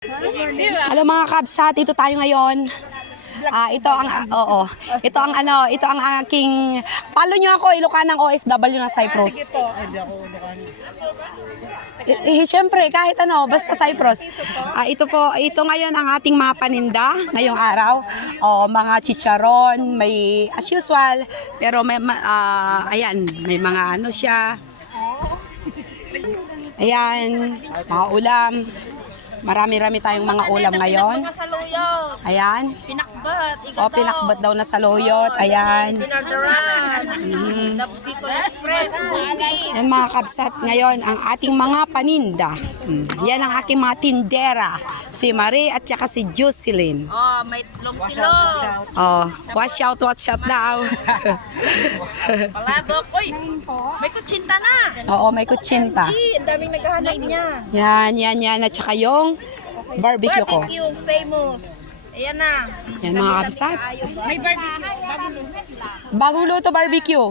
Hello mga kabsat, ito tayo ngayon. Ito ang aking follow nyo ako, Ilocanang OFW ng Cyprus. Siyempre, kahit ano, basta Cyprus. Ito ngayon ang ating mga paninda ngayong araw. Mga chicharon, may as usual, pero ayan, may mga ano siya. Ayan, mga ulam. Marami-rami tayong mga ulam ngayon. Ayan. Pinakbat. Pinakbat daw na saluyot. Ayan. Pinardaran. The Bicol Express. Yan mga kabsat, ngayon ang ating mga paninda. Yan ang aking mga tindera. Si Marie at saka si Jocelyn. May tlong silog. Watch out daw. Palabok. Uy, may kutsinta na. Oo, may kutsinta. Ang daming naghahanap niya. Yan. At saka yung barbecue ko. Barbecue famous. Ayan na. Yan mga kabsat. May barbecue. Bagong luto barbecue.